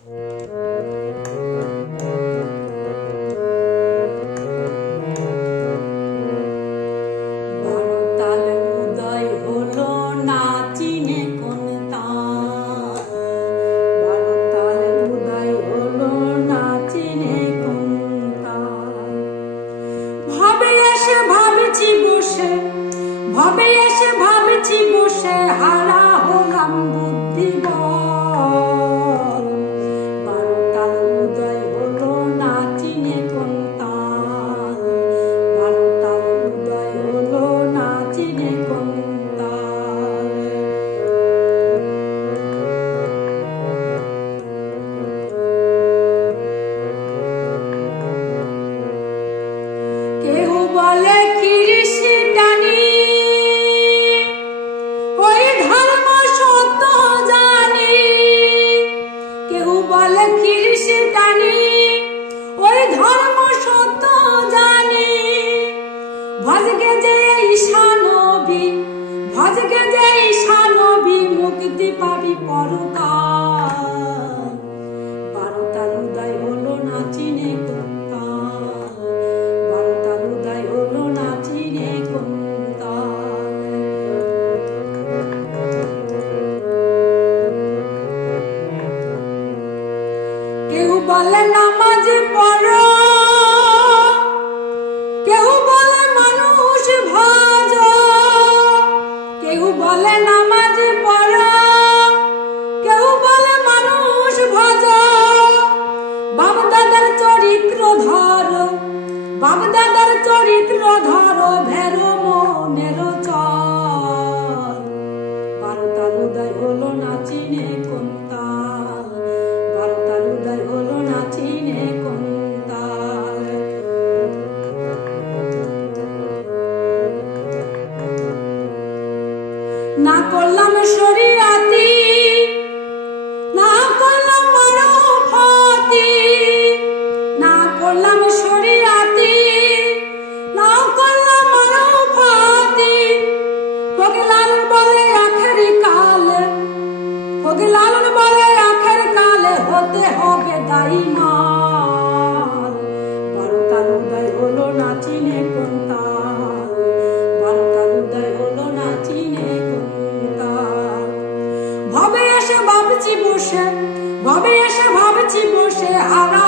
ভবে এসে ভাবছি বসে হারা হলাম বুদ্ধি বল। 12 তাল উদয় হলো না চিনে কোন তাল, 12 তাল উদয় হলো না চিনে কোন তাল। কেউ বলে খিরিশি টানি, বলে খিরিশি টানি, ওই ধর্ম সত্য জানি। ভজকে যে ঈশা নবী, ভজকে যে ঈশা নবী, মুক্তি পাবি পরকাল। 12 তাল উদয় হলো না চিনে কোন তাল, 12 তাল উদয় হলো না চিনে কোন তাল। কেউ বলে নামাজ পড়ো, কেউ বলে মানুষ ভজ, কেউ বলে নামাজ পড়ো, কেউ বলে মানুষ ভজ। বাপ দাদার চরিত্র ধরো, বাপ দাদার চরিত্র ধরো, ভেরো মনের চল। 12 তাল উদয় হলো না চিনে কোন তাল, 12 তাল উদয় হলো না চিনে কোন তাল। না করলাম শরিয়াতি, না করলাম মারফতি, না করলাম শরিয়াতি, না করলাম মারফতি। ফকির লালন বলে আখেরি কালে, ফকির লালন বলে আখের কালে হতে হবে দাইমাল। 12 তাল উদয় হলো না চিনে কোন তাল, 12 তাল উদয় হলো না চিনে কোন তাল। ভবে এসে ভাবছি বসে, ভবে এসে ভাবছি বসে হারা